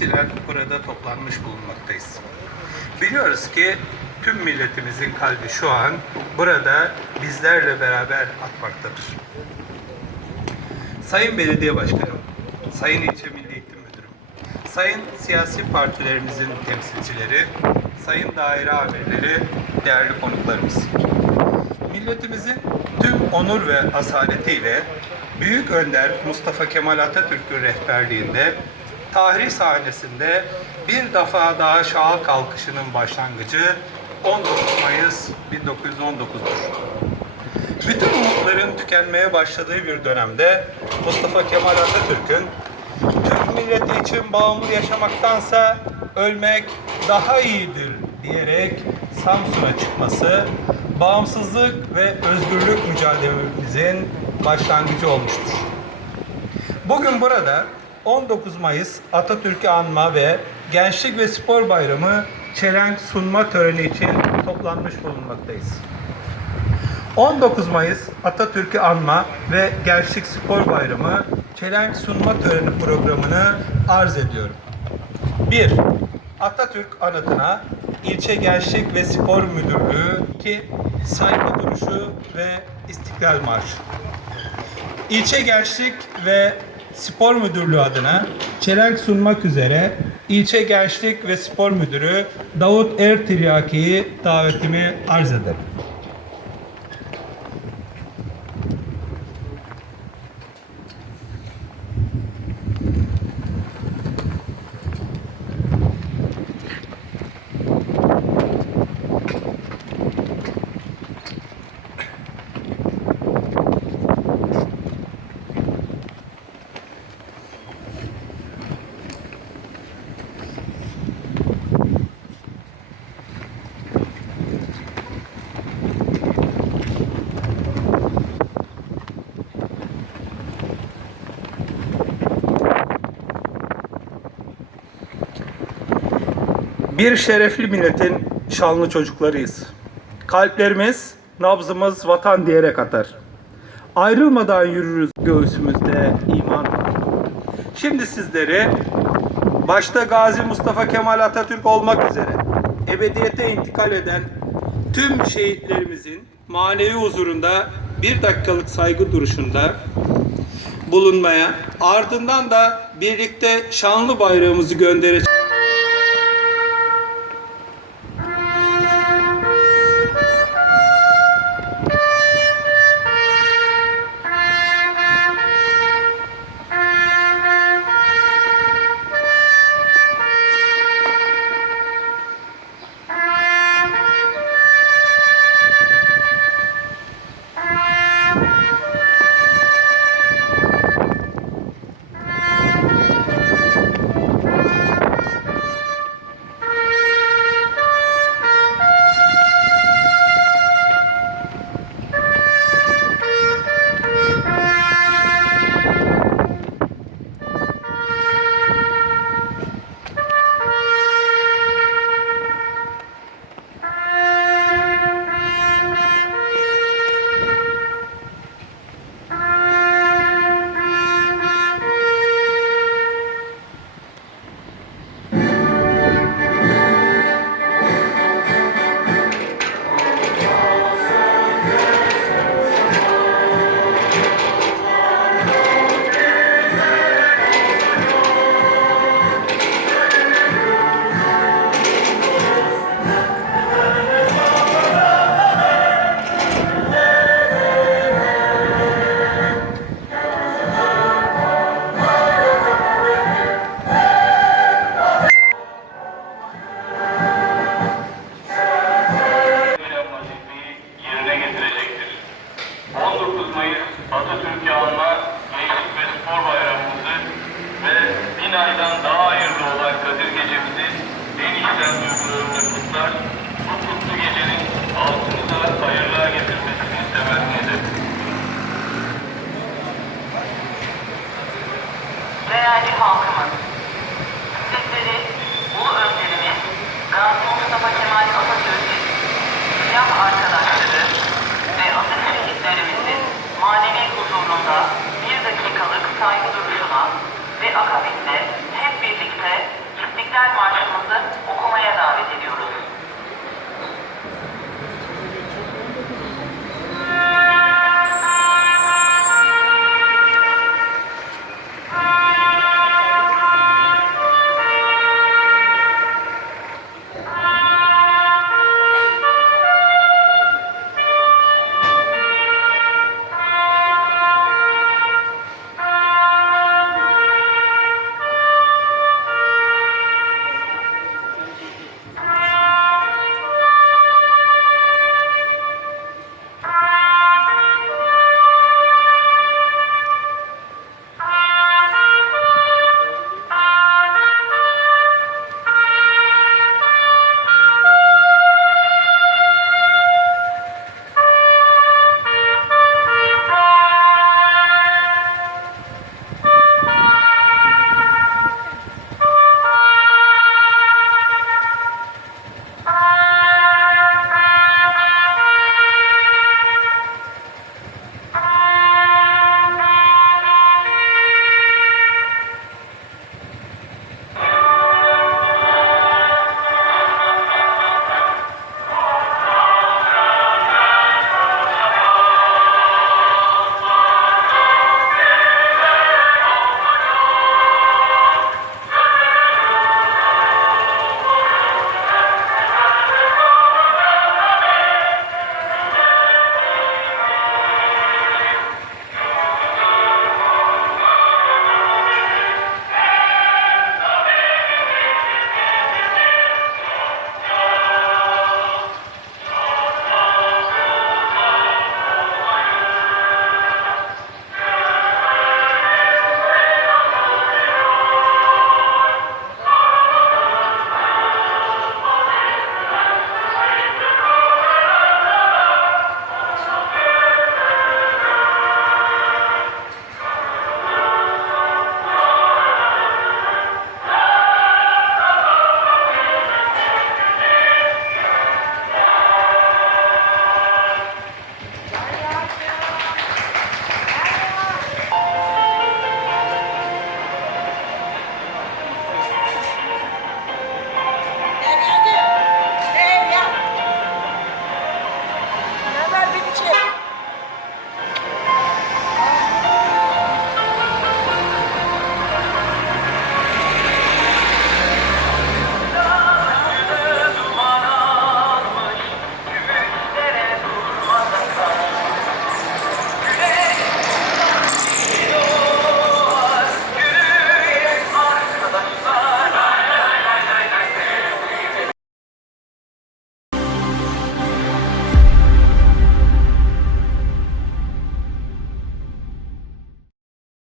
temsilen burada toplanmış bulunmaktayız. Biliyoruz ki tüm milletimizin kalbi şu an burada bizlerle beraber atmaktadır. Sayın Belediye Başkanım, Sayın İlçe Milli Eğitim Müdürüm, Sayın siyasi partilerimizin temsilcileri, Sayın daire amirleri, değerli konuklarımız. Milletimizin tüm onur ve asaletiyle Büyük Önder Mustafa Kemal Atatürk'ün rehberliğinde tarih sahnesinde bir defa daha şaha kalkışının başlangıcı 19 Mayıs 1919'dur. Bütün umutların tükenmeye başladığı bir dönemde Mustafa Kemal Atatürk'ün Türk milleti için bağımlı yaşamaktansa ölmek daha iyidir diyerek Samsun'a çıkması bağımsızlık ve özgürlük mücadelemizin başlangıcı olmuştur. Bugün burada 19 Mayıs Atatürk'ü anma ve Gençlik ve Spor Bayramı çelenk sunma töreni için toplanmış bulunmaktayız. 19 Mayıs Atatürk'ü anma ve Gençlik Spor Bayramı çelenk sunma töreni programını arz ediyorum. 1. Atatürk anıtına İlçe Gençlik ve Spor Müdürlüğü 2. Saygı duruşu ve İstiklal Marşı. İlçe Gençlik ve Spor Müdürlüğü adına çelenk sunmak üzere İlçe Gençlik ve Spor Müdürü Davut Ertiryaki'yi davetimi arz ederim. Bir şerefli milletin şanlı çocuklarıyız. Kalplerimiz, nabzımız vatan diyerek atar. Ayrılmadan yürürüz göğsümüzde iman. Şimdi sizleri başta Gazi Mustafa Kemal Atatürk olmak üzere ebediyete intikal eden tüm şehitlerimizin manevi huzurunda bir dakikalık saygı duruşunda bulunmaya ardından da birlikte şanlı bayrağımızı gönderecek